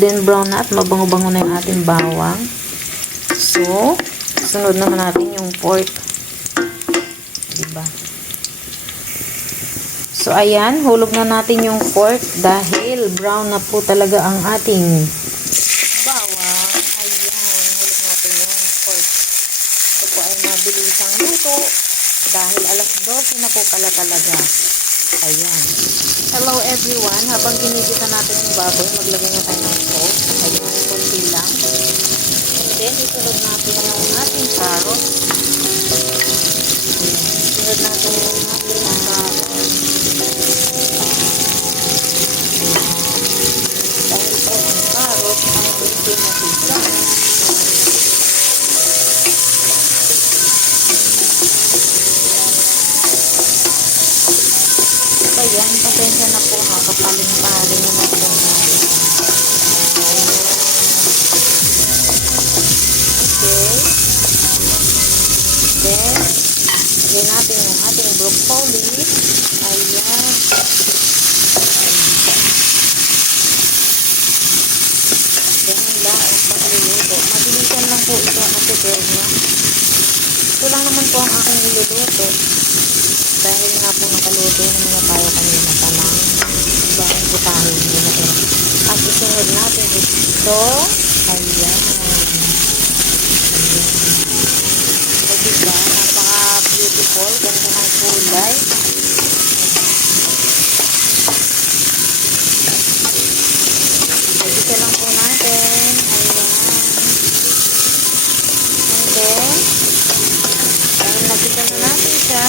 golden brown na at mabango-bango na yung ating bawang. So, sunod naman natin yung pork. Diba? So, ayan, hulog na natin yung pork dahil brown na po talaga ang ating bawang. Ayan, hulog natin yung pork. Ito po ay mabilisang luto dahil alas 12 na po pala talaga. Ayan. Hello everyone. Habang ginigisa natin yung baboy, maglagay na tayo ng salt. Ayan, konti lang. And then, isunod natin yung ating carrot. Ayan, isunod natin yung ating carrot. Dahil po ang carrot ay medyo matigas. Ayan, pasensya na po ha, papaling-paling naman po natin. Okay. Then, lagyan natin yung ating broccoli. Ayan. Ganyan lang ang pagluluto. Mabilisan lang po ito kasi niya. Ito lang naman po ang aking niluluto. Dahil nga po nakaluto na mga tayo kanina pa ng ibang butahin nila ito. At isunod natin ito. Ayan. So, diba? Napaka-beautiful. Ganda ng kulay. Isa lang po natin. Ayan. And then, dahil nagisa na natin siya,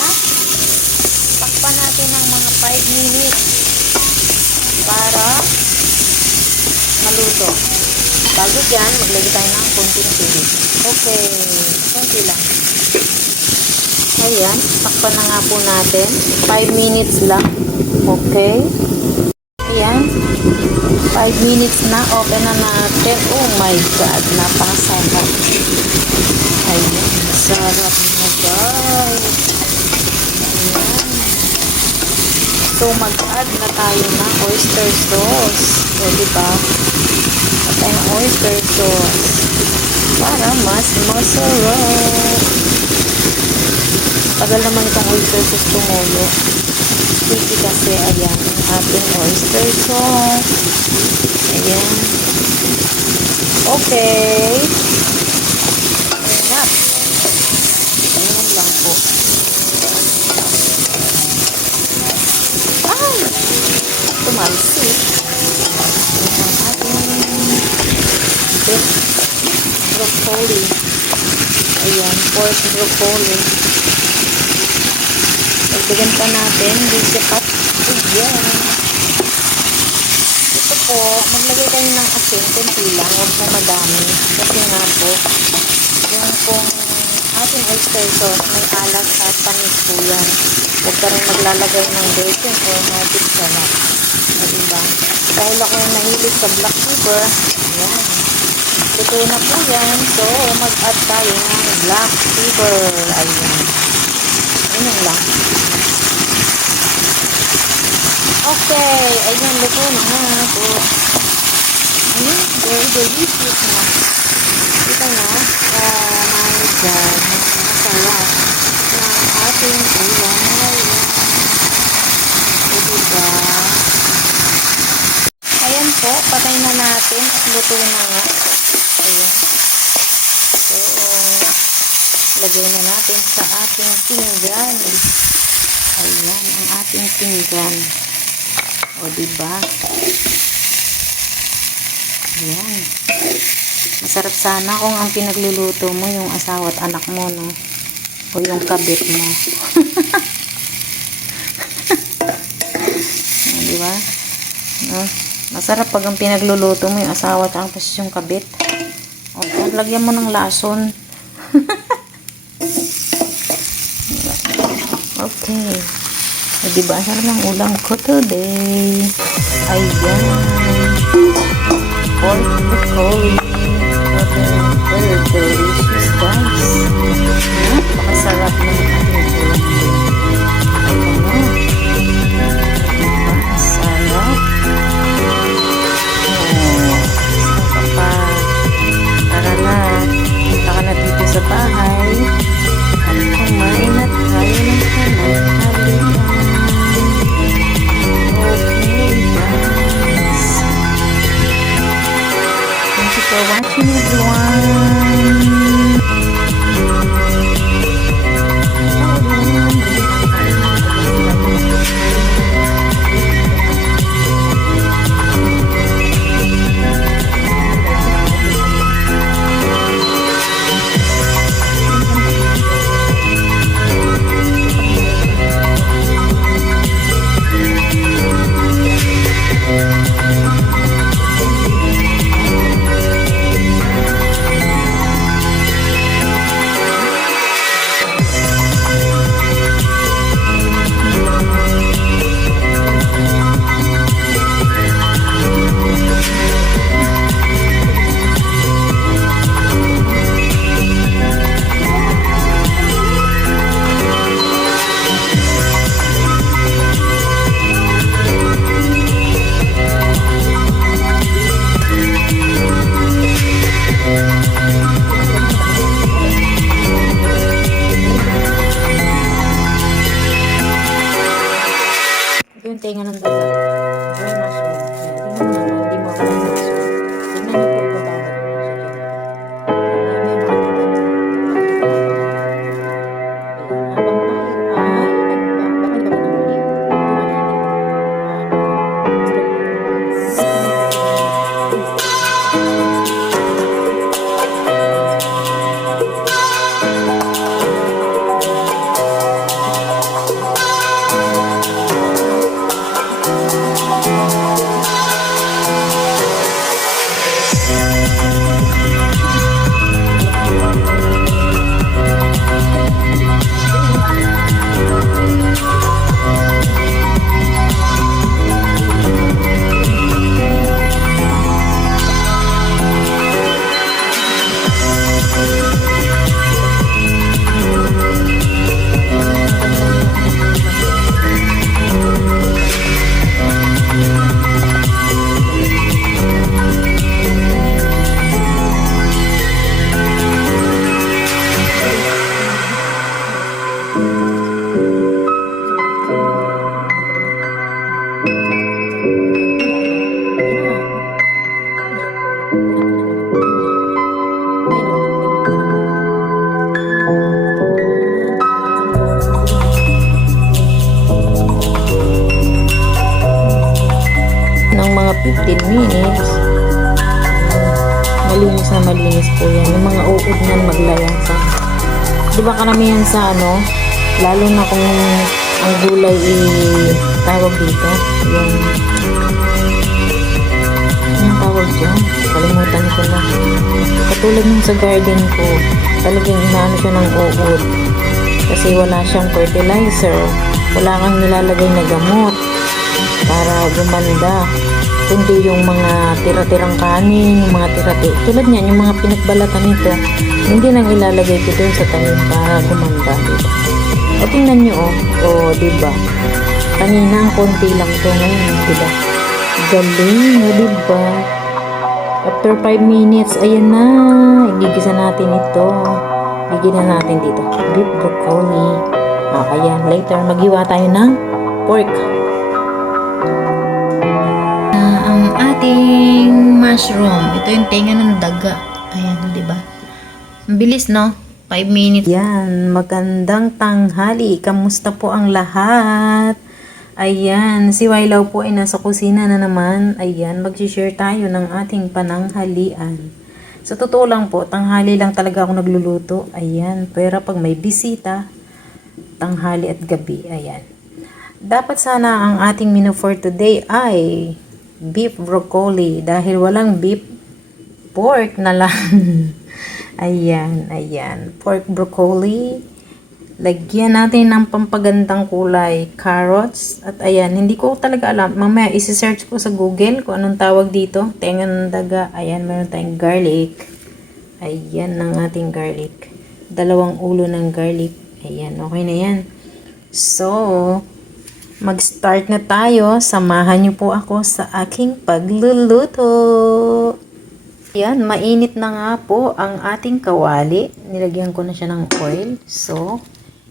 takpan natin ng mga 5 minutes para maluto. Bago dyan, maglagay tayo ng konting tubig. Okay, konti lang. Ayan, takpan na nga po natin. 5 minutes lang. Okay. Ayan. 5 minutes na. Open na natin. Oh my God, napakasarap. Ayan, sarap na guys. Ayan. So, mag-add na tayo ng oyster sauce. O, diba? At tayo ng oyster sauce. Para mas masarap. Tagal naman itong oyster sauce tumulo. Sticky kasi, ayan, ang ating oyster sauce. Ayan. Okay. Ayan na. Ayan lang po. Tumalsik. Ang ating broccoli. Ayan, pork broccoli. Pagdagan pa natin, hindi siya pat. Ayan. Ito po, maglagay tayo ng asin, konti lang, huwag po madami. Kasi nga po, yung pong ating oyster sauce, may alat at panis po yan. Huwag ka rin maglalagay ng bacon o magic sarap. Diba? Dahil ako nahilig sa black pepper, ayan. Luto na po yan. So, mag-add tayo ng black pepper. Ayan. Ayan lang. Okay. Ayan, luto na nga po. Ayan, very delicious na. Ito na. Oh my God. Masarap ng ating ulam ngayon. Diba? Ayan po, patay na natin at luto na nga. Ayan. So, lagay na natin sa ating pinggan. Ayan, ang ating pinggan. O, diba? Ayan. Masarap sana kung ang pinagluluto mo yung asawa at anak mo, no? O yung kabit mo. Diba? No? Masarap pag ang pinagluluto mo yung asawa at tapos yung kabit. O, lagyan mo ng lason. Okay. O, diba? Sarap ng ulam ko today. Ayan. Pork broccoli. Very delicious, guys. Napakasarap ng ating ulam. Ayan na. Napakasarap. for watching, everyone. Yung tenga ng daga. Very mushroom. Tingnan mo naman, hindi mo ako nag-zoom. Tingnan niyo po, ibababa ko na siya dyan. Ayan, may makikita niyo. Habang tayo ay nagbabalik ng muli. Ng mga 15 minutes. Malinis na malinis po yan. Yung mga uod niyan maglayansan. Di ba karamihan sa ano, lalo na kung ang gulay tawag dito, yung tawag dyan, kalimutan ko na. Katulad nung sa garden ko, talagang inaano siya ng uod. Kasi wala siyang fertilizer. Wala kang nilalagay na gamot para gumanda, kundi yung mga tira-tirang kanin, yung mga tulad niyan, yung mga pinagbalatan nito, hindi nang ilalagay ko dun sa tanim para gumanda, diba? O tingnan nyo, diba? Kanina ang konti lang to ngayon, diba? Galing, diba? After 5 minutes, ayan na, igigisa natin ito. Bigyan na natin dito, beef broccoli. Ayan, later, maghiwa tayo ng pork. Ang ating mushroom. Ito yung tenga ng daga. Ayan, di ba? Ang bilis, no? 5 minutes. Yan, magandang tanghali. Kamusta po ang lahat? Ayan, si Wailaw po ay nasa kusina na naman. Ayan, mag-share tayo ng ating pananghalian. Sa totoo lang po, tanghali lang talaga ako nagluluto. Ayan, pero pag may bisita, tanghali at gabi. Ayan. Dapat sana ang ating menu for today ay beef broccoli dahil walang beef, pork na lang. Ayan, ayan. Pork broccoli. Lagyan natin ng pampagandang kulay, carrots. At ayan, hindi ko talaga alam. Mamaya isi-search ko sa Google kung anong tawag dito. Tenga ng daga. Ayan, meron tayong garlic. Ayan ang ating garlic. 2 ulo ng garlic. Ayan, okay na yan. So, mag-start na tayo. Samahan niyo po ako sa aking pagluluto. Yan, mainit na nga po ang ating kawali. Nilagyan ko na siya ng oil. So,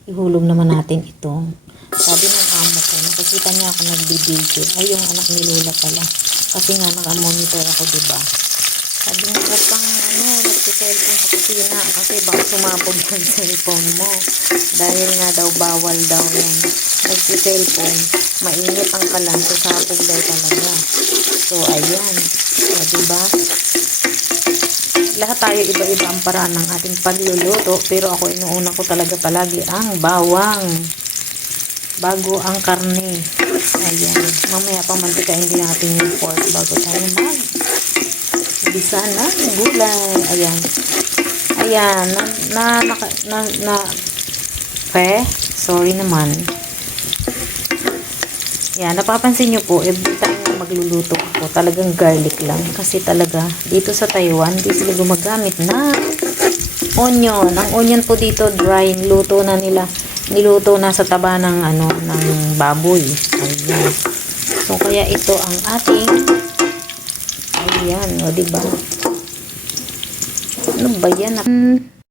ihulog naman natin ito. Sabi ng amo ko, nakikita niya ako nagbibideo. Ay, yung anak ni Lola pala. Kasi nga, naka-monitor ako, diba? Sabi mo, huwag kang nagsiselfone sa kusina kasi baka sumabog yung cellphone mo. Dahil nga daw, bawal daw yan. Nagsiselfone, mainit ang kalan, sasabog daw talaga. So, ayan. O, diba? Lahat tayo iba-iba ang paraan ng ating pagluluto, pero ako inuuna ko talaga palagi ang bawang bago ang karne. Ayan, mamaya pamantikain din natin yung pork bago tayo bisa ng gulay. Ayan, sorry naman. Yan, napapansin nyo po, every time na magluluto ako, talagang garlic lang. Kasi talaga, dito sa Taiwan, di sila gumagamit na onion. Ang onion po dito, dry, niluto na nila. Niluto na sa taba ng, ng baboy. Ayan. So, kaya ito ang ating, ayan, o, diba? Ano ba yan?